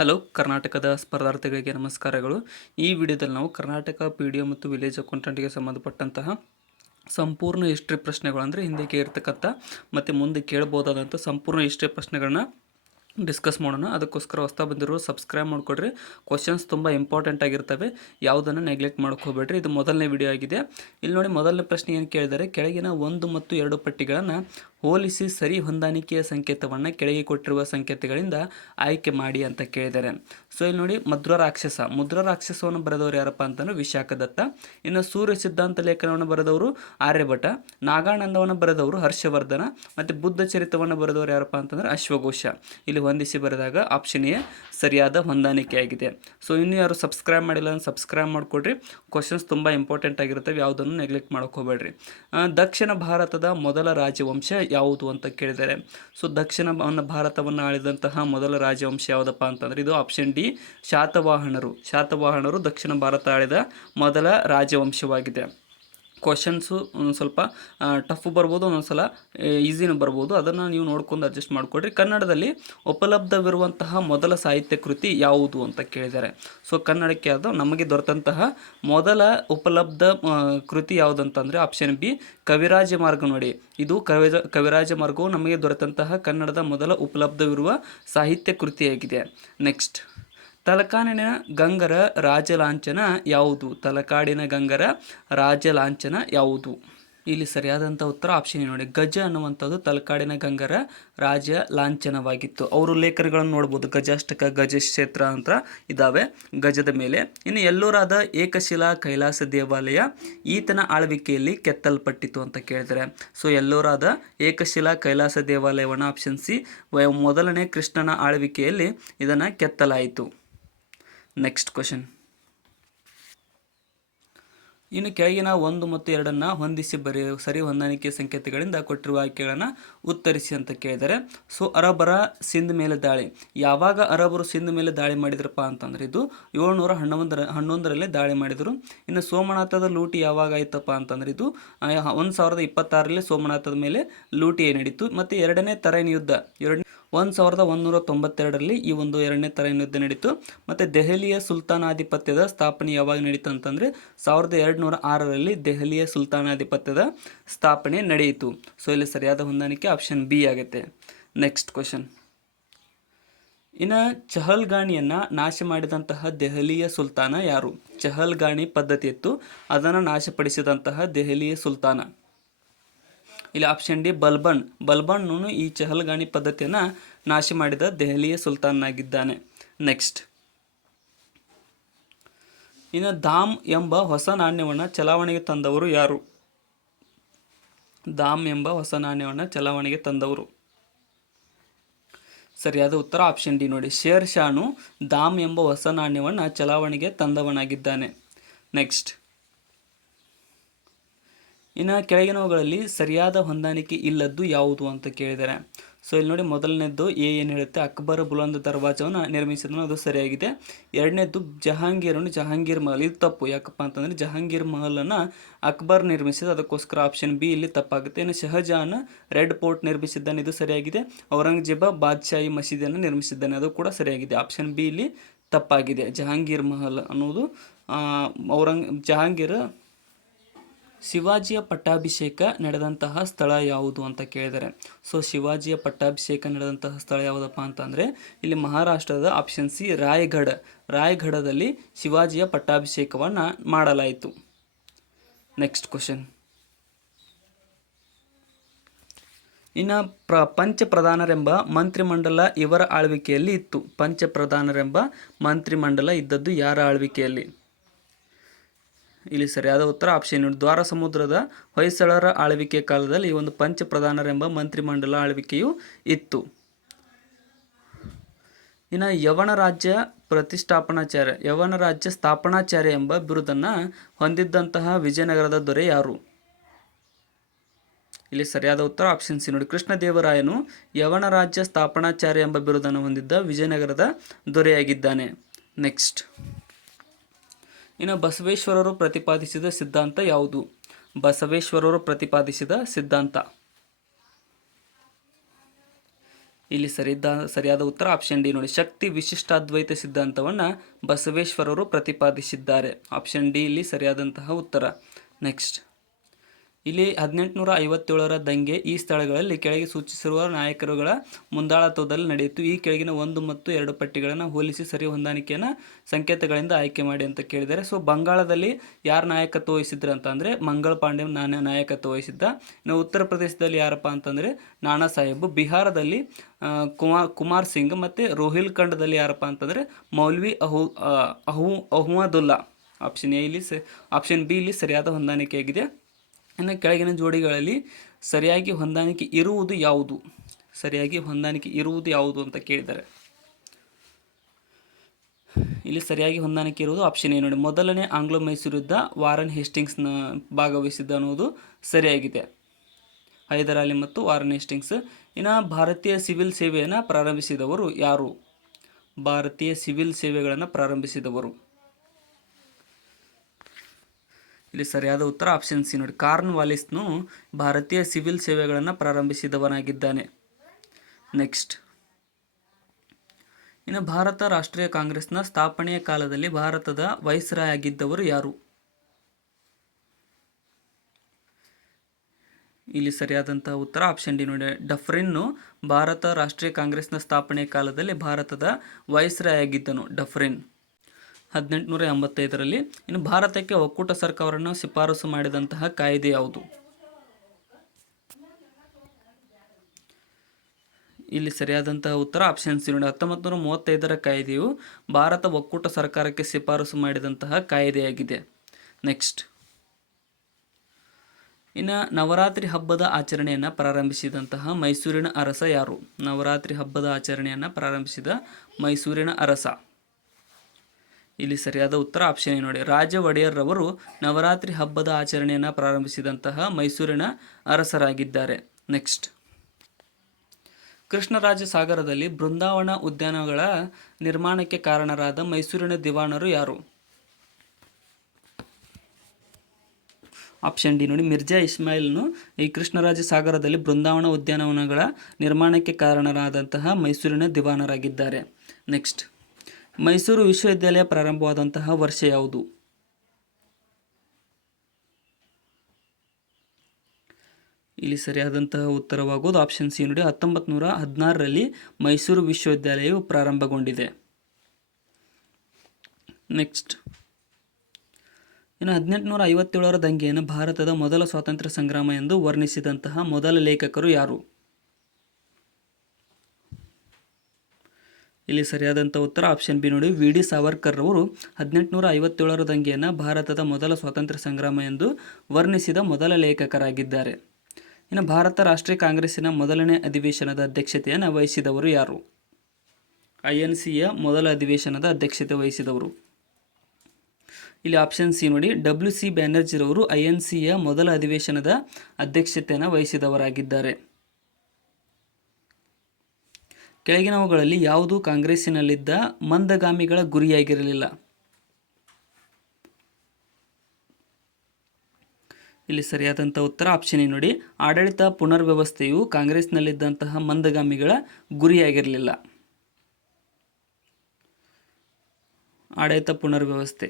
Hello ಕರ್ನಾಟಕದ ಸ್ಪರ್ಧಾರ್ಥಿಗಳಿಗೆ ನಮಸ್ಕಾರಗಳು. ಈ ವಿಡಿಯೋದಲ್ಲಿ ನಾವು ಕರ್ನಾಟಕ PDO ಮತ್ತು ವಿಲೇಜ್ ಅಕೌಂಟೆಂಟ್ಗೆ ಸಂಬಂಧಪಟ್ಟಂತಹ ಸಂಪೂರ್ಣ ಹಿಸ್ಟ್ರಿ ಪ್ರಶ್ನೆಗಳು ಅಂದರೆ ಹಿಂದಕ್ಕೆ ಇರ್ತಕ್ಕಂಥ ಮತ್ತು ಮುಂದೆ ಕೇಳ್ಬೋದಾದಂಥ ಸಂಪೂರ್ಣ ಹಿಸ್ಟ್ರಿ ಪ್ರಶ್ನೆಗಳನ್ನ ಡಿಸ್ಕಸ್ ಮಾಡೋಣ. ಅದಕ್ಕೋಸ್ಕರ ಹೊಸ್ತಾ ಬಂದಿರೋ ಸಬ್ಸ್ಕ್ರೈಬ್ ಮಾಡಿಕೊಡ್ರಿ. ಕ್ವಶನ್ಸ್ ತುಂಬ ಇಂಪಾರ್ಟೆಂಟ್ ಆಗಿರ್ತವೆ, ಯಾವುದನ್ನು ನೆಗ್ಲೆಕ್ಟ್ ಮಾಡ್ಕೋಬೇಡ್ರಿ. ಇದು ಮೊದಲನೇ ವಿಡಿಯೋ ಆಗಿದೆ. ಇಲ್ಲಿ ನೋಡಿ, ಮೊದಲನೇ ಪ್ರಶ್ನೆ ಏನು ಕೇಳಿದರೆ, ಕೆಳಗಿನ 1 ಮತ್ತು 2 ಪಟ್ಟಿಗಳನ್ನು ಹೋಲಿಸಿ ಸರಿ ಹೊಂದಾಣಿಕೆಯ ಸಂಕೇತವನ್ನು ಕೆಳಗೆ ಕೊಟ್ಟಿರುವ ಸಂಕೇತಗಳಿಂದ ಆಯ್ಕೆ ಮಾಡಿ ಅಂತ ಕೇಳಿದ್ದಾರೆ. ಸೊ ಇಲ್ಲಿ ನೋಡಿ, ಮುದ್ರ ರಾಕ್ಷಸವನ್ನು ಬರೆದವರು ಯಾರಪ್ಪ ಅಂತಂದ್ರೆ ವಿಶಾಖದತ್ತ. ಇನ್ನು ಸೂರ್ಯ ಸಿದ್ಧಾಂತ ಲೇಖನವನ್ನು ಬರೆದವರು ಆರ್ಯಭಟ. ನಾಗಾನಂದವನ್ನು ಬರೆದವರು ಹರ್ಷವರ್ಧನ. ಮತ್ತು ಬುದ್ಧ ಚರಿತವನ್ನು ಬರೆದವರು ಯಾರಪ್ಪ ಅಂತಂದ್ರೆ ಅಶ್ವಘೋಷ. ಇಲ್ಲಿ ಹೊಂದಿಸಿ ಬರೆದಾಗ ಆಪ್ಷನ್ ಎ ಸರಿಯಾದ ಹೊಂದಾಣಿಕೆಯಾಗಿದೆ. ಸೊ ಇನ್ನು ಯಾರು ಸಬ್ಸ್ಕ್ರೈಬ್ ಮಾಡಿಲ್ಲ ಅಂದ್ರೆ ಸಬ್ಸ್ಕ್ರೈಬ್ ಮಾಡಿಕೊಡ್ರಿ. ಕ್ವಶನ್ಸ್ ತುಂಬ ಇಂಪಾರ್ಟೆಂಟ್ ಆಗಿರ್ತವೆ, ಯಾವುದನ್ನು ನೆಗ್ಲೆಕ್ಟ್ ಮಾಡ್ಕೋಬೇಡ್ರಿ. ದಕ್ಷಿಣ ಭಾರತದ ಮೊದಲ ರಾಜವಂಶ ಯಾವುದು ಅಂತ ಕೇಳಿದ್ದಾರೆ. ಸೊ ದಕ್ಷಿಣ ಭಾರತವನ್ನು ಆಳಿದಂತಹ ಮೊದಲ ರಾಜವಂಶ ಯಾವುದಪ್ಪ ಅಂತಂದ್ರೆ ಇದು ಆಪ್ಷನ್ ಡಿ, ಶಾತವಾಹನರು ದಕ್ಷಿಣ ಭಾರತ ಆಳಿದ ಮೊದಲ ರಾಜವಂಶವಾಗಿದೆ. ಕ್ವಶನ್ಸು ಒಂದೊಂದು ಸ್ವಲ್ಪ ಟಫ್ ಬರ್ಬೋದು, ಒಂದೊಂದು ಸಲ ಈಸಿನೂ ಬರ್ಬೋದು. ಅದನ್ನು ನೀವು ನೋಡ್ಕೊಂಡು ಅಡ್ಜಸ್ಟ್ ಮಾಡಿಕೊಡ್ರಿ. ಕನ್ನಡದಲ್ಲಿ ಉಪಲಬ್ಧವಿರುವಂತಹ ಮೊದಲ ಸಾಹಿತ್ಯ ಕೃತಿ ಯಾವುದು ಅಂತ ಕೇಳಿದ್ದಾರೆ. ಸೊ ಕನ್ನಡಕ್ಕೆ ಅದು ನಮಗೆ ದೊರೆತಂತಹ ಮೊದಲ ಉಪಲಬ್ಧ ಕೃತಿ ಯಾವುದಂತಂದರೆ ಆಪ್ಷನ್ ಬಿ, ಕವಿರಾಜ ಮಾರ್ಗ. ನೋಡಿ, ಇದು ಕವಿರಾಜ ಮಾರ್ಗವು ನಮಗೆ ದೊರೆತಂತಹ ಕನ್ನಡದ ಮೊದಲ ಉಪಲಬ್ಧವಿರುವ ಸಾಹಿತ್ಯ ಕೃತಿಯಾಗಿದೆ. ನೆಕ್ಸ್ಟ್, ತಲಕಾಡಿನ ಗಂಗರ ರಾಜಲಾಂಛನ ಯಾವುದು? ಇಲ್ಲಿ ಸರಿಯಾದಂಥ ಉತ್ತರ ಆಪ್ಷನ್ ನೋಡಿ, ಗಜ ಅನ್ನುವಂಥದ್ದು ತಲಕಾಡಿನ ಗಂಗರ ರಾಜ ಲಾಂಛನವಾಗಿತ್ತು. ಅವರು ಲೇಖನಗಳನ್ನು ನೋಡ್ಬೋದು, ಗಜಾಷ್ಟಕ, ಗಜಕ್ಷೇತ್ರ ಅಂತ ಇದ್ದಾವೆ ಗಜದ ಮೇಲೆ. ಇನ್ನು ಎಲ್ಲೋರಾದ ಏಕಶಿಲಾ ಕೈಲಾಸ ದೇವಾಲಯ ಈತನ ಆಳ್ವಿಕೆಯಲ್ಲಿ ಕೆತ್ತಲ್ಪಟ್ಟಿತು ಅಂತ ಕೇಳಿದರೆ, ಸೊ ಎಲ್ಲೋರಾದ ಏಕಶಿಲಾ ಕೈಲಾಸ ದೇವಾಲಯವನ್ನು ಆಪ್ಷನ್ ಸಿ, ಮೊದಲನೇ ಕೃಷ್ಣನ ಆಳ್ವಿಕೆಯಲ್ಲಿ ಇದನ್ನು ಕೆತ್ತಲಾಯಿತು. ನೆಕ್ಸ್ಟ್ ಕ್ವಶನ್, ಇನ್ನು ಕೆಳಗಿನ 1 ಮತ್ತು 2 ಹೊಂದಿಸಿ ಸರಿ ಹೊಂದಾಣಿಕೆ ಸಂಕೇತಗಳಿಂದ ಕೊಟ್ಟಿರುವ ಆಯ್ಕೆಗಳನ್ನು ಉತ್ತರಿಸಿ ಅಂತ ಕೇಳಿದರೆ. ಸೊ ಅರಬರ ಸಿಂಧ್ ಮೇಲೆ ದಾಳಿ. ಯಾವಾಗ ಅರಬರು ಸಿಂಧ್ ಮೇಲೆ ದಾಳಿ ಮಾಡಿದ್ರಪ್ಪ ಅಂತಂದ್ರೆ ಇದು 711ರಲ್ಲಿ ದಾಳಿ ಮಾಡಿದರು. ಇನ್ನು ಸೋಮನಾಥದ ಲೂಟಿ ಯಾವಾಗ ಆಯ್ತಪ್ಪ ಅಂತಂದ್ರೆ ಇದು 1026ರಲ್ಲಿ ಸೋಮನಾಥದ ಮೇಲೆ ಲೂಟಿ ನಡೀತು. ಮತ್ತು ಎರಡನೇ ತರೈನ್ ಯುದ್ಧ 1192ರಲ್ಲಿ ಈ ಒಂದು ಎರಡನೇ ತರೈನ್ ಯುದ್ಧ ನಡೀತು. ಮತ್ತು ದೆಹಲಿಯ ಸುಲ್ತಾನಾಧಿಪತ್ಯದ ಸ್ಥಾಪನೆ ಯಾವಾಗ ನಡೀತು ಅಂತಂದರೆ 1206ರಲ್ಲಿ ದೆಹಲಿಯ ಸುಲ್ತಾನಾಧಿಪತ್ಯದ ಸ್ಥಾಪನೆ ನಡೆಯಿತು. ಸೊ ಇಲ್ಲಿ ಸರಿಯಾದ ಹೊಂದಾಣಿಕೆ ಆಪ್ಷನ್ ಬಿ ಆಗುತ್ತೆ. ನೆಕ್ಸ್ಟ್ ಕ್ವಶನ್, ಇನ್ನು ಚಹಲ್ಗಾಣಿಯನ್ನು ನಾಶ ಮಾಡಿದಂತಹ ದೆಹಲಿಯ ಸುಲ್ತಾನ ಯಾರು? ಚಹಲ್ಗಾಣಿ ಪದ್ಧತಿ ಇತ್ತು, ಅದನ್ನು ನಾಶಪಡಿಸಿದಂತಹ ದೆಹಲಿಯ ಸುಲ್ತಾನ ಇಲ್ಲಿ ಆಪ್ಷನ್ ಡಿ, ಬಲ್ಬನ್ ಈ ಚಹಲ್ಗಾಣಿ ಪದ್ಧತಿಯನ್ನು ನಾಶ ಮಾಡಿದ ದೆಹಲಿಯ ಸುಲ್ತಾನಾಗಿದ್ದಾನೆ. ನೆಕ್ಸ್ಟ್, ಇನ್ನು ದಾಮ್ ಎಂಬ ಹೊಸ ನಾಣ್ಯವನ್ನು ಚಲಾವಣೆಗೆ ತಂದವರು ಯಾರು? ಸರಿಯಾದ ಉತ್ತರ ಆಪ್ಷನ್ ಡಿ ನೋಡಿ, ಶೇರ್ ಶಾನು ದಾಮ್ ಎಂಬ ಹೊಸ ನಾಣ್ಯವನ್ನು ಚಲಾವಣೆಗೆ ತಂದವನಾಗಿದ್ದಾನೆ. ನೆಕ್ಸ್ಟ್, ಇನ್ನು ಕೆಳಗಿನವುಗಳಲ್ಲಿ ಸರಿಯಾದ ಹೊಂದಾಣಿಕೆ ಇಲ್ಲದ್ದು ಯಾವುದು ಅಂತ ಕೇಳಿದ್ದಾರೆ. ಸೊ ಇಲ್ಲಿ ನೋಡಿ, ಮೊದಲನೇದ್ದು ಎ ಏನು ಹೇಳುತ್ತೆ, ಅಕ್ಬರ್ ಬುಲಂದ್ ದರ್ವಾಜವನ್ನು ನಿರ್ಮಿಸಿದನು, ಅದು ಸರಿಯಾಗಿದೆ. ಎರಡನೇದ್ದು ಜಹಾಂಗೀರ್ ಮಹಲ್, ಇದು ತಪ್ಪು. ಯಾಕಪ್ಪ ಅಂತಂದರೆ ಜಹಾಂಗೀರ್ ಮಹಲನ್ನು ಅಕ್ಬರ್ ನಿರ್ಮಿಸಿದ, ಅದಕ್ಕೋಸ್ಕರ ಆಪ್ಷನ್ ಬಿ ಇಲ್ಲಿ ತಪ್ಪಾಗುತ್ತೆ. ಇನ್ನು ಶಹಜಾನ್ ರೆಡ್ ಫೋರ್ಟ್ ನಿರ್ಮಿಸಿದ್ದಾನೆ, ಇದು ಸರಿಯಾಗಿದೆ. ಔರಂಗಜೇಬ ಬಾದ್ಶಾಹಿ ಮಸೀದಿಯನ್ನು ನಿರ್ಮಿಸಿದ್ದಾನೆ, ಅದು ಕೂಡ ಸರಿಯಾಗಿದೆ. ಆಪ್ಷನ್ ಬಿ ಇಲ್ಲಿ ತಪ್ಪಾಗಿದೆ. ಜಹಾಂಗೀರ್ ಮಹಲ್ ಅನ್ನೋದು ಜಹಾಂಗೀರ್ ಶಿವಾಜಿಯ ಪಟ್ಟಾಭಿಷೇಕ ನಡೆದಂತಹ ಸ್ಥಳ ಯಾವುದು ಅಂತ ಕೇಳಿದರೆ. ಸೊ ಶಿವಾಜಿಯ ಪಟ್ಟಾಭಿಷೇಕ ನಡೆದಂತಹ ಸ್ಥಳ ಯಾವುದಪ್ಪ ಅಂತಂದರೆ ಇಲ್ಲಿ ಮಹಾರಾಷ್ಟ್ರದ ಆಪ್ಷನ್ ಸಿ, ರಾಯಗಢದಲ್ಲಿ ಶಿವಾಜಿಯ ಪಟ್ಟಾಭಿಷೇಕವನ್ನು ಮಾಡಲಾಯಿತು. ನೆಕ್ಸ್ಟ್ ಕ್ವಶನ್, ಇನ್ನು ಪಂಚಪ್ರಧಾನರೆಂಬ ಮಂತ್ರಿಮಂಡಲ ಇವರ ಆಳ್ವಿಕೆಯಲ್ಲಿ ಇತ್ತು. ಪಂಚಪ್ರಧಾನರೆಂಬ ಮಂತ್ರಿಮಂಡಲ ಇದ್ದದ್ದು ಯಾರ ಆಳ್ವಿಕೆಯಲ್ಲಿ? ಇಲ್ಲಿ ಸರಿಯಾದ ಉತ್ತರ ಆಪ್ಷನ್ ದ್ವಾರ ಸಮುದ್ರದ ಹೊಯ್ಸಳರ ಆಳ್ವಿಕೆ ಕಾಲದಲ್ಲಿ ಈ ಒಂದು ಪಂಚಪ್ರಧಾನರೆಂಬ ಮಂತ್ರಿಮಂಡಲ ಆಳ್ವಿಕೆಯು ಇತ್ತು. ಇನ್ನು ಯವನ ರಾಜ್ಯ ಸ್ಥಾಪನಾಚಾರ್ಯ ಎಂಬ ಬಿರುದನ್ನು ಹೊಂದಿದ್ದಂತಹ ವಿಜಯನಗರದ ದೊರೆ ಯಾರು? ಇಲ್ಲಿ ಸರಿಯಾದ ಉತ್ತರ ಆಪ್ಷನ್ ಸಿ ನೋಡಿ, ಕೃಷ್ಣದೇವರಾಯನು ಯವನ ರಾಜ್ಯ ಸ್ಥಾಪನಾಚಾರ್ಯ ಎಂಬ ಬಿರುದನ್ನು ಹೊಂದಿದ್ದ ವಿಜಯನಗರದ ದೊರೆಯಾಗಿದ್ದಾನೆ. ನೆಕ್ಸ್ಟ್, ಇನ್ನು ಬಸವೇಶ್ವರರು ಪ್ರತಿಪಾದಿಸಿದ ಸಿದ್ಧಾಂತ ಯಾವುದು? ಇಲ್ಲಿ ಸರಿಯಾದ ಉತ್ತರ ಆಪ್ಷನ್ ಡಿ ನೋಡಿ. ಶಕ್ತಿ ವಿಶಿಷ್ಟಾದ್ವೈತ ಸಿದ್ಧಾಂತವನ್ನು ಬಸವೇಶ್ವರರು ಪ್ರತಿಪಾದಿಸಿದ್ದಾರೆ. ಆಪ್ಷನ್ ಡಿ ಇಲ್ಲಿ ಸರಿಯಾದಂತಹ ಉತ್ತರ. ನೆಕ್ಸ್ಟ್, ಇಲ್ಲಿ 1857ರ ದಂಗೆ ಈ ಸ್ಥಳಗಳಲ್ಲಿ ಕೆಳಗೆ ಸೂಚಿಸಿರುವ ನಾಯಕರುಗಳ ಮುಂದಾಳತ್ವದಲ್ಲಿ ನಡೆಯಿತು. ಈ ಕೆಳಗಿನ 1 ಮತ್ತು 2 ಪಟ್ಟಿಗಳನ್ನು ಹೋಲಿಸಿ ಸರಿ ಹೊಂದಾಣಿಕೆಯನ್ನು ಸಂಕೇತಗಳಿಂದ ಆಯ್ಕೆ ಮಾಡಿ ಅಂತ ಕೇಳಿದ್ದಾರೆ. ಸೊ ಬಂಗಾಳದಲ್ಲಿ ಯಾರು ನಾಯಕತ್ವ ವಹಿಸಿದ್ರು ಅಂತಂದರೆ ಮಂಗಳ ಪಾಂಡೆ ನಾಯಕತ್ವ ವಹಿಸಿದ್ದ. ಇನ್ನು ಉತ್ತರ ಪ್ರದೇಶದಲ್ಲಿ ಯಾರಪ್ಪ ಅಂತಂದರೆ ನಾನಾ ಸಾಹೇಬ್. ಬಿಹಾರದಲ್ಲಿ ಕುಮಾರ್ ಸಿಂಗ್ ಮತ್ತು ರೋಹಿಲ್ಖಂಡದಲ್ಲಿ ಯಾರಪ್ಪ ಅಂತಂದರೆ ಮೌಲ್ವಿ ಅಹ್ಮದುಲ್ಲಾ. ಆಪ್ಷನ್ ಎ ಇಲ್ಲಿ ಆಪ್ಷನ್ ಬಿ ಇಲ್ಲಿ ಸರಿಯಾದ ಹೊಂದಾಣಿಕೆಯಾಗಿದೆ. ಇನ್ನು ಕೆಳಗಿನ ಜೋಡಿಗಳಲ್ಲಿ ಸರಿಯಾಗಿ ಹೊಂದಾಣಿಕೆ ಇರುವುದು ಯಾವುದು? ಸರಿಯಾಗಿ ಹೊಂದಾಣಿಕೆ ಇರುವುದು ಯಾವುದು ಅಂತ ಕೇಳಿದ್ದಾರೆ. ಇಲ್ಲಿ ಸರಿಯಾಗಿ ಹೊಂದಾಣಿಕೆ ಇರುವುದು ಆಪ್ಷನ್ ಎ ನೋಡಿ. ಮೊದಲನೇ ಆಂಗ್ಲೋ ಮೈಸೂರು ಯುದ್ಧ ವಾರನ್ ಹೇಸ್ಟಿಂಗ್ಸ್ನ ಭಾಗವಹಿಸಿದ್ದ ಅನ್ನೋದು ಸರಿಯಾಗಿದೆ. ಹೈದರ್ ಅಲಿ ಮತ್ತು ವಾರನ್ ಹೇಸ್ಟಿಂಗ್ಸ್. ಇನ್ನು ಭಾರತೀಯ ಸಿವಿಲ್ ಸೇವೆಯನ್ನು ಪ್ರಾರಂಭಿಸಿದವರು ಯಾರು? ಭಾರತೀಯ ಸಿವಿಲ್ ಸೇವೆಗಳನ್ನು ಪ್ರಾರಂಭಿಸಿದವರು. ಇಲ್ಲಿ ಸರಿಯಾದ ಉತ್ತರ ಆಪ್ಷನ್ ಸಿ ನೋಡಿ. ಕಾರ್ನ್ ವಾಲಿಸ್ನು ಭಾರತೀಯ ಸಿವಿಲ್ ಸೇವೆಗಳನ್ನು ಪ್ರಾರಂಭಿಸಿದವನಾಗಿದ್ದಾನೆ. ನೆಕ್ಸ್ಟ್, ಇನ್ನು ಭಾರತ ರಾಷ್ಟ್ರೀಯ ಕಾಂಗ್ರೆಸ್ನ ಸ್ಥಾಪನೆಯ ಕಾಲದಲ್ಲಿ ಭಾರತದ ವೈಸ್ರಾಯ್ ಆಗಿದ್ದವರು ಯಾರು? ಇಲ್ಲಿ ಸರಿಯಾದಂತಹ ಉತ್ತರ ಆಪ್ಷನ್ ಡಿ ನೋಡಿ. ಡಫ್ರಿನ್ನು ಭಾರತ ರಾಷ್ಟ್ರೀಯ ಕಾಂಗ್ರೆಸ್ನ ಸ್ಥಾಪನೆಯ ಕಾಲದಲ್ಲಿ ಭಾರತದ ವೈಸ್ರಾಯ್ ಆಗಿದ್ದನು. ಡಫ್ರಿನ್ 1885ರಲ್ಲಿ. ಇನ್ನು ಭಾರತಕ್ಕೆ ಒಕ್ಕೂಟ ಸರ್ಕಾರವನ್ನು ಶಿಫಾರಸು ಮಾಡಿದಂತಹ ಕಾಯ್ದೆ ಯಾವುದು? ಇಲ್ಲಿ ಸರಿಯಾದಂತಹ ಉತ್ತರ ಆಪ್ಷನ್ ಸಿ ನೋಡಿ. 1935ರ ಕಾಯ್ದೆಯು ಭಾರತ ಒಕ್ಕೂಟ ಸರ್ಕಾರಕ್ಕೆ ಶಿಫಾರಸು ಮಾಡಿದಂತಹ ಕಾಯ್ದೆಯಾಗಿದೆ. ನೆಕ್ಸ್ಟ್, ಇನ್ನು ನವರಾತ್ರಿ ಹಬ್ಬದ ಆಚರಣೆಯನ್ನು ಪ್ರಾರಂಭಿಸಿದಂತಹ ಮೈಸೂರಿನ ಅರಸ ಯಾರು? ನವರಾತ್ರಿ ಹಬ್ಬದ ಆಚರಣೆಯನ್ನು ಪ್ರಾರಂಭಿಸಿದ ಮೈಸೂರಿನ ಅರಸ. ಇಲ್ಲಿ ಸರಿಯಾದ ಉತ್ತರ ಆಪ್ಷನ್ ಎ ನೋಡಿ. ರಾಜ ಒಡೆಯರ್ರವರು ನವರಾತ್ರಿ ಹಬ್ಬದ ಆಚರಣೆಯನ್ನು ಪ್ರಾರಂಭಿಸಿದಂತಹ ಮೈಸೂರಿನ ಅರಸರಾಗಿದ್ದಾರೆ. ನೆಕ್ಸ್ಟ್, ಕೃಷ್ಣರಾಜ ಸಾಗರದಲ್ಲಿ ಬೃಂದಾವನ ಉದ್ಯಾನಗಳ ನಿರ್ಮಾಣಕ್ಕೆ ಕಾರಣರಾದ ಮೈಸೂರಿನ ದಿವಾನರು ಯಾರು? ಆಪ್ಷನ್ ಡಿ ನೋಡಿ. ಮಿರ್ಜಾ ಇಸ್ಮಾಯಿಲ್ನು ಈ ಕೃಷ್ಣರಾಜ ಸಾಗರದಲ್ಲಿ ಬೃಂದಾವನ ಉದ್ಯಾನವನಗಳ ನಿರ್ಮಾಣಕ್ಕೆ ಕಾರಣರಾದಂತಹ ಮೈಸೂರಿನ ದಿವಾನರಾಗಿದ್ದಾರೆ. ನೆಕ್ಸ್ಟ್, ಮೈಸೂರು ವಿಶ್ವವಿದ್ಯಾಲಯ ಪ್ರಾರಂಭವಾದಂತಹ ವರ್ಷ ಯಾವುದು? ಇಲ್ಲಿ ಸರಿಯಾದಂತಹ ಉತ್ತರವಾಗುವುದು ಆಪ್ಷನ್ ಸಿ ನೋಡಿ. 1916ರಲ್ಲಿ ಮೈಸೂರು ವಿಶ್ವವಿದ್ಯಾಲಯವು ಪ್ರಾರಂಭಗೊಂಡಿದೆ. ನೆಕ್ಸ್ಟ್, ಇನ್ನು 1857ರ ದಂಗೆಯನ್ನು ಭಾರತದ ಮೊದಲ ಸ್ವಾತಂತ್ರ್ಯ ಸಂಗ್ರಾಮ ಎಂದು ವರ್ಣಿಸಿದಂತಹ ಮೊದಲ ಲೇಖಕರು ಯಾರು? ಇಲ್ಲಿ ಸರಿಯಾದಂಥ ಉತ್ತರ ಆಪ್ಷನ್ ಬಿ ನೋಡಿ. ವಿ ಡಿ ಸಾವರ್ಕರ್ ಅವರು 1857ರ ದಂಗೆಯನ್ನು ಭಾರತದ ಮೊದಲ ಸ್ವಾತಂತ್ರ್ಯ ಸಂಗ್ರಾಮ ಎಂದು ವರ್ಣಿಸಿದ ಮೊದಲ ಲೇಖಕರಾಗಿದ್ದಾರೆ. ಇನ್ನು ಭಾರತ ರಾಷ್ಟ್ರೀಯ ಕಾಂಗ್ರೆಸ್ಸಿನ ಮೊದಲನೇ ಅಧಿವೇಶನದ ಅಧ್ಯಕ್ಷತೆಯನ್ನು ವಹಿಸಿದವರು ಯಾರು? INCಯ ಮೊದಲ ಅಧಿವೇಶನದ ಅಧ್ಯಕ್ಷತೆ ವಹಿಸಿದವರು. ಇಲ್ಲಿ ಆಪ್ಷನ್ ಸಿ ನೋಡಿ. WC ಬ್ಯಾನರ್ಜಿರವರು INCಯ ಮೊದಲ ಅಧಿವೇಶನದ ಅಧ್ಯಕ್ಷತೆಯನ್ನು ವಹಿಸಿದವರಾಗಿದ್ದಾರೆ. ಕೆಳಗಿನವುಗಳಲ್ಲಿ ಯಾವುದು ಕಾಂಗ್ರೆಸ್ಸಿನಲ್ಲಿದ್ದ ಮಂದಗಾಮಿಗಳ ಗುರಿಯಾಗಿರಲಿಲ್ಲ? ಇಲ್ಲಿ ಸರಿಯಾದಂಥ ಉತ್ತರ ಆಪ್ಷನ್ ಎ ನೋಡಿ. ಆಡಳಿತ ಪುನರ್ವ್ಯವಸ್ಥೆಯು ಕಾಂಗ್ರೆಸ್ನಲ್ಲಿದ್ದಂತಹ ಮಂದಗಾಮಿಗಳ ಗುರಿಯಾಗಿರಲಿಲ್ಲ. ಆಡಳಿತ ಪುನರ್ವ್ಯವಸ್ಥೆ.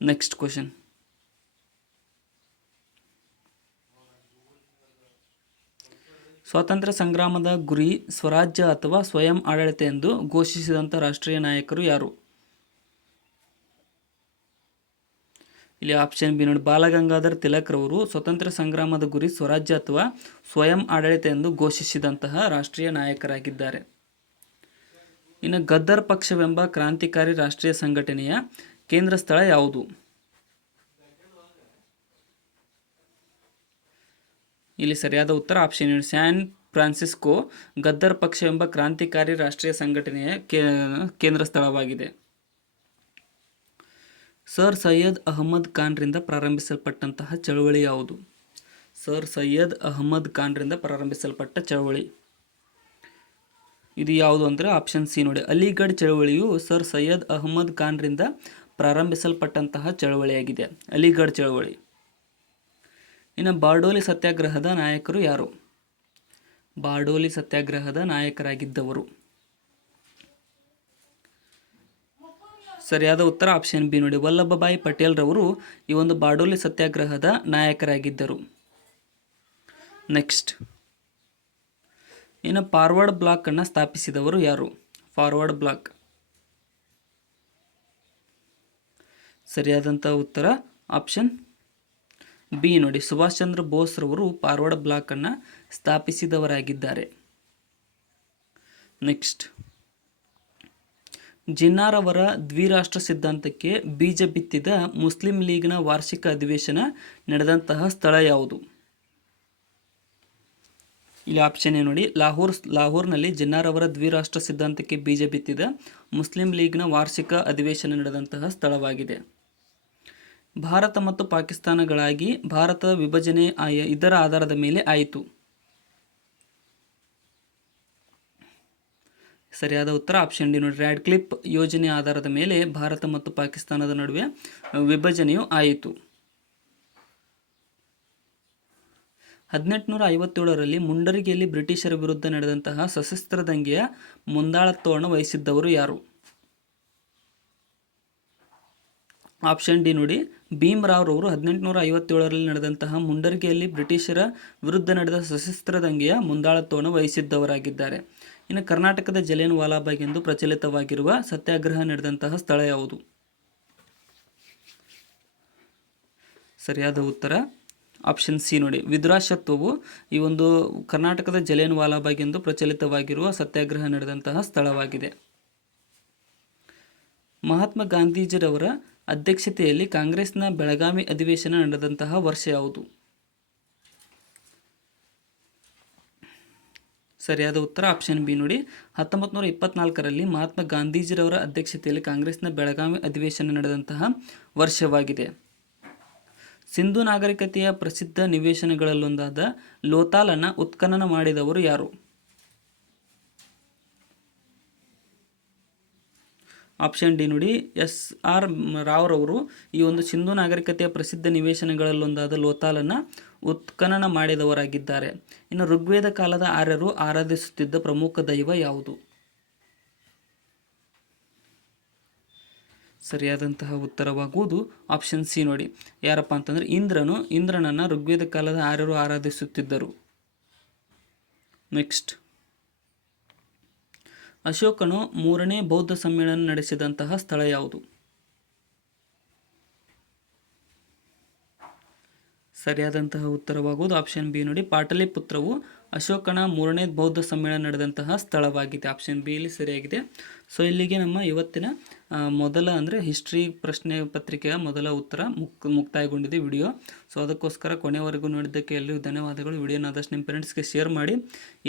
ನೆಕ್ಸ್ಟ್ ಕ್ವಶನ್, ಸ್ವಾತಂತ್ರ್ಯ ಸಂಗ್ರಾಮದ ಗುರಿ ಸ್ವರಾಜ್ಯ ಅಥವಾ ಸ್ವಯಂ ಆಡಳಿತ ಎಂದು ಘೋಷಿಸಿದಂಥ ರಾಷ್ಟ್ರೀಯ ನಾಯಕರು ಯಾರು? ಇಲ್ಲಿ ಆಪ್ಷನ್ ಬಿ ನೋಡಿ. ಬಾಲಗಂಗಾಧರ್ ತಿಲಕ್ ರವರು ಸ್ವಾತಂತ್ರ್ಯ ಸಂಗ್ರಾಮದ ಗುರಿ ಸ್ವರಾಜ್ಯ ಅಥವಾ ಸ್ವಯಂ ಆಡಳಿತ ಎಂದು ಘೋಷಿಸಿದಂತಹ ರಾಷ್ಟ್ರೀಯ ನಾಯಕರಾಗಿದ್ದಾರೆ. ಇನ್ನು ಗದ್ದರ್ ಪಕ್ಷವೆಂಬ ಕ್ರಾಂತಿಕಾರಿ ರಾಷ್ಟ್ರೀಯ ಸಂಘಟನೆಯ ಕೇಂದ್ರ ಸ್ಥಳ ಯಾವುದು? ಇಲ್ಲಿ ಸರಿಯಾದ ಉತ್ತರ ಆಪ್ಷನ್ ಎ ಸ್ಯಾನ್ ಫ್ರಾನ್ಸಿಸ್ಕೋ ಗದ್ದರ್ ಪಕ್ಷವೆಂಬ ಕ್ರಾಂತಿಕಾರಿ ರಾಷ್ಟ್ರೀಯ ಸಂಘಟನೆಯ ಕೇಂದ್ರ ಸ್ಥಳವಾಗಿದೆ. ಸರ್ ಸೈಯದ್ ಅಹಮದ್ ಖಾನ್ರಿಂದ ಪ್ರಾರಂಭಿಸಲ್ಪಟ್ಟಂತಹ ಚಳವಳಿ ಯಾವುದು? ಸರ್ ಸೈಯದ್ ಅಹಮದ್ ಖಾನ್ರಿಂದ ಪ್ರಾರಂಭಿಸಲ್ಪಟ್ಟ ಚಳವಳಿ ಇದು ಯಾವುದು ಅಂದರೆ ಆಪ್ಷನ್ ಸಿ ನೋಡಿ. ಅಲಿಗಢ್ ಚಳವಳಿಯು ಸರ್ ಸೈಯದ್ ಅಹಮದ್ ಖಾನ್ರಿಂದ ಪ್ರಾರಂಭಿಸಲ್ಪಟ್ಟಂತಹ ಚಳವಳಿಯಾಗಿದೆ. ಅಲಿಗಢ್ ಚಳವಳಿ. ಇನ್ನು ಬಾರ್ಡೋಲಿ ಸತ್ಯಾಗ್ರಹದ ನಾಯಕರು ಯಾರು? ಬಾರ್ಡೋಲಿ ಸತ್ಯಾಗ್ರಹದ ನಾಯಕರಾಗಿದ್ದವರು? ಸರಿಯಾದ ಉತ್ತರ ಆಪ್ಷನ್ ಬಿ ನೋಡಿ, ವಲ್ಲಭಭಾಯಿ ಪಟೇಲ್ರವರು ಈ ಒಂದು ಬಾರ್ಡೋಲಿ ಸತ್ಯಾಗ್ರಹದ ನಾಯಕರಾಗಿದ್ದರು. ನೆಕ್ಸ್ಟ್, ಇನ್ನು ಫಾರ್ವರ್ಡ್ ಬ್ಲಾಕ್ ಅನ್ನು ಸ್ಥಾಪಿಸಿದವರು ಯಾರು? ಫಾರ್ವರ್ಡ್ ಬ್ಲಾಕ್. ಸರಿಯಾದಂಥ ಉತ್ತರ ಆಪ್ಷನ್ ಬಿ ನೋಡಿ, ಸುಭಾಷ್ ಚಂದ್ರ ಬೋಸ್ರವರು ಫಾರ್ವರ್ಡ್ ಬ್ಲಾಕ್ ಅನ್ನು ಸ್ಥಾಪಿಸಿದವರಾಗಿದ್ದಾರೆ. ನೆಕ್ಸ್ಟ್, ಜಿನ್ನಾರವರ ದ್ವಿರಾಷ್ಟ್ರ ಸಿದ್ಧಾಂತಕ್ಕೆ ಬೀಜ ಬಿತ್ತಿದ ಮುಸ್ಲಿಂ ಲೀಗ್ನ ವಾರ್ಷಿಕ ಅಧಿವೇಶನ ನಡೆದಂತಹ ಸ್ಥಳ ಯಾವುದು? ಇಲ್ಲಿ ಆಪ್ಷನ್ ನೋಡಿ, ಲಾಹೋರ್ನಲ್ಲಿ ಜಿನ್ನಾರವರ ದ್ವಿರಾಷ್ಟ್ರ ಸಿದ್ಧಾಂತಕ್ಕೆ ಬೀಜ ಬಿತ್ತಿದ ಮುಸ್ಲಿಂ ಲೀಗ್ನ ವಾರ್ಷಿಕ ಅಧಿವೇಶನ ನಡೆದಂತಹ ಸ್ಥಳವಾಗಿದೆ. ಭಾರತ ಮತ್ತು ಪಾಕಿಸ್ತಾನಗಳಾಗಿ ಭಾರತದ ವಿಭಜನೆ ಇದರ ಆಧಾರದ ಮೇಲೆ ಆಯಿತು. ಸರಿಯಾದ ಉತ್ತರ ಆಪ್ಷನ್ ಡಿ ನೋಡಿ, ರ್ಯಾಡ್ಕ್ಲಿಫ್ ಯೋಜನೆ ಆಧಾರದ ಮೇಲೆ ಭಾರತ ಮತ್ತು ಪಾಕಿಸ್ತಾನದ ನಡುವೆ ವಿಭಜನೆಯು ಆಯಿತು. 1857ರಲ್ಲಿ ಮುಂಡರಗಿಯಲ್ಲಿ ಬ್ರಿಟಿಷರ ವಿರುದ್ಧ ನಡೆದಂತಹ ಸಶಸ್ತ್ರ ದಂಗೆಯ ಮುಂದಾಳತ್ವವನ್ನು ವಹಿಸಿದ್ದವರು ಯಾರು? ಆಪ್ಷನ್ ಡಿ ನೋಡಿ, ಭೀಮರಾವ್ ರವರು 1857ರಲ್ಲಿ ನಡೆದಂತಹ ಮುಂಡರಗಿಯಲ್ಲಿ ಬ್ರಿಟಿಷರ ವಿರುದ್ಧ ನಡೆದ ಸಶಸ್ತ್ರ ದಂಗೆಯ ಮುಂದಾಳತ್ವವನ್ನು ವಹಿಸಿದ್ದವರಾಗಿದ್ದಾರೆ. ಇನ್ನು ಕರ್ನಾಟಕದ ಜಲಿಯನ್ ವಾಲಾಬಾಗ್ ಎಂದು ಪ್ರಚಲಿತವಾಗಿರುವ ಸತ್ಯಾಗ್ರಹ ನಡೆದಂತಹ ಸ್ಥಳ ಯಾವುದು? ಸರಿಯಾದ ಉತ್ತರ ಆಪ್ಷನ್ ಸಿ ನೋಡಿ, ವಿದುರಾಶತ್ವವು ಈ ಒಂದು ಕರ್ನಾಟಕದ ಜಲಿಯನ್ ವಾಲಾಬಾಗ್ ಎಂದು ಪ್ರಚಲಿತವಾಗಿರುವ ಸತ್ಯಾಗ್ರಹ ನಡೆದಂತಹ ಸ್ಥಳವಾಗಿದೆ. ಮಹಾತ್ಮ ಗಾಂಧೀಜಿರವರ ಅಧ್ಯಕ್ಷತೆಯಲ್ಲಿ ಕಾಂಗ್ರೆಸ್ನ ಬೆಳಗಾವಿ ಅಧಿವೇಶನ ನಡೆದಂತಹ ವರ್ಷ ಯಾವುದು? ಸರಿಯಾದ ಉತ್ತರ ಆಪ್ಷನ್ ಬಿ ನೋಡಿ, 1924ರಲ್ಲಿ ಮಹಾತ್ಮ ಗಾಂಧೀಜಿರವರ ಅಧ್ಯಕ್ಷತೆಯಲ್ಲಿ ಕಾಂಗ್ರೆಸ್ನ ಬೆಳಗಾವಿ ಅಧಿವೇಶನ ನಡೆದಂತಹ ವರ್ಷವಾಗಿದೆ. ಸಿಂಧು ನಾಗರಿಕತೆಯ ಪ್ರಸಿದ್ಧ ನಿವೇಶನಗಳಲ್ಲೊಂದಾದ ಲೋಥಾಲನ್ನು ಉತ್ಖನನ ಮಾಡಿದವರು ಯಾರು? ಆಪ್ಷನ್ ಡಿ ನೋಡಿ, ಎಸ್.ಆರ್. ರಾವ್ರವರು ಈ ಒಂದು ಸಿಂಧು ನಾಗರಿಕತೆಯ ಪ್ರಸಿದ್ಧ ನಿವೇಶನಗಳಲ್ಲೊಂದಾದ ಲೋಥಾಲನ್ನು ಉತ್ಖನನ ಮಾಡಿದವರಾಗಿದ್ದಾರೆ. ಇನ್ನು ಋಗ್ವೇದ ಕಾಲದ ಆರ್ಯರು ಆರಾಧಿಸುತ್ತಿದ್ದ ಪ್ರಮುಖ ದೈವ ಯಾವುದು? ಸರಿಯಾದಂತಹ ಉತ್ತರವಾಗುವುದು ಆಪ್ಷನ್ ಸಿ ನೋಡಿ, ಯಾರಪ್ಪ ಅಂತಂದರೆ ಇಂದ್ರನನ್ನು ಋಗ್ವೇದ ಕಾಲದ ಆರ್ಯರು ಆರಾಧಿಸುತ್ತಿದ್ದರು. ನೆಕ್ಸ್ಟ್, ಅಶೋಕನು 3ನೇ ಬೌದ್ಧ ಸಮ್ಮೇಳನ ನಡೆಸಿದಂತಹ ಸ್ಥಳ ಯಾವುದು? ಸರಿಯಾದಂತಹ ಉತ್ತರವಾಗುವುದು ಆಪ್ಷನ್ ಬಿ ನೋಡಿ, ಪಾಟಲಿಪುತ್ರವು ಅಶೋಕನ 3ನೇ ಬೌದ್ಧ ಸಮ್ಮೇಳನ ನಡೆದಂತಹ ಸ್ಥಳವಾಗಿದೆ. ಆಪ್ಷನ್ ಬಿ ಇಲ್ಲಿ ಸರಿಯಾಗಿದೆ. ಸೊ ಇಲ್ಲಿಗೆ ನಮ್ಮ ಇವತ್ತಿನ ಮೊದಲ ಅಂದರೆ ಹಿಸ್ಟ್ರಿ ಪ್ರಶ್ನೆ ಪತ್ರಿಕೆಯ ಮೊದಲ ಉತ್ತರ ಮುಕ್ತಾಯಗೊಂಡಿದೆ ವಿಡಿಯೋ. ಸೊ ಅದಕ್ಕೋಸ್ಕರ ಕೊನೆವರೆಗೂ ನೋಡಿದ್ದಕ್ಕೆ ಎಲ್ಲರಿಗೂ ಧನ್ಯವಾದಗಳು. ವಿಡಿಯೋನ ಆದಷ್ಟು ನಿಮ್ಮ ಫ್ರೆಂಡ್ಸ್ಗೆ ಶೇರ್ ಮಾಡಿ.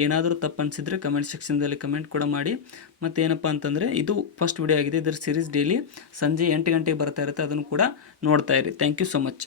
ಏನಾದರೂ ತಪ್ಪು ಅನಿಸಿದರೆ ಕಮೆಂಟ್ ಸೆಕ್ಷನ್ದಲ್ಲಿ ಕಮೆಂಟ್ ಕೂಡ ಮಾಡಿ. ಮತ್ತು ಏನಪ್ಪ ಅಂತಂದರೆ ಇದು ಫಸ್ಟ್ ವಿಡಿಯೋ ಆಗಿದೆ. ಇದರ ಸೀರೀಸ್ ಡೈಲಿ ಸಂಜೆ 8 ಗಂಟೆಗೆ ಬರ್ತಾ ಇರುತ್ತೆ, ಅದನ್ನು ಕೂಡ ನೋಡ್ತಾ ಇರಿ. Thank you so much.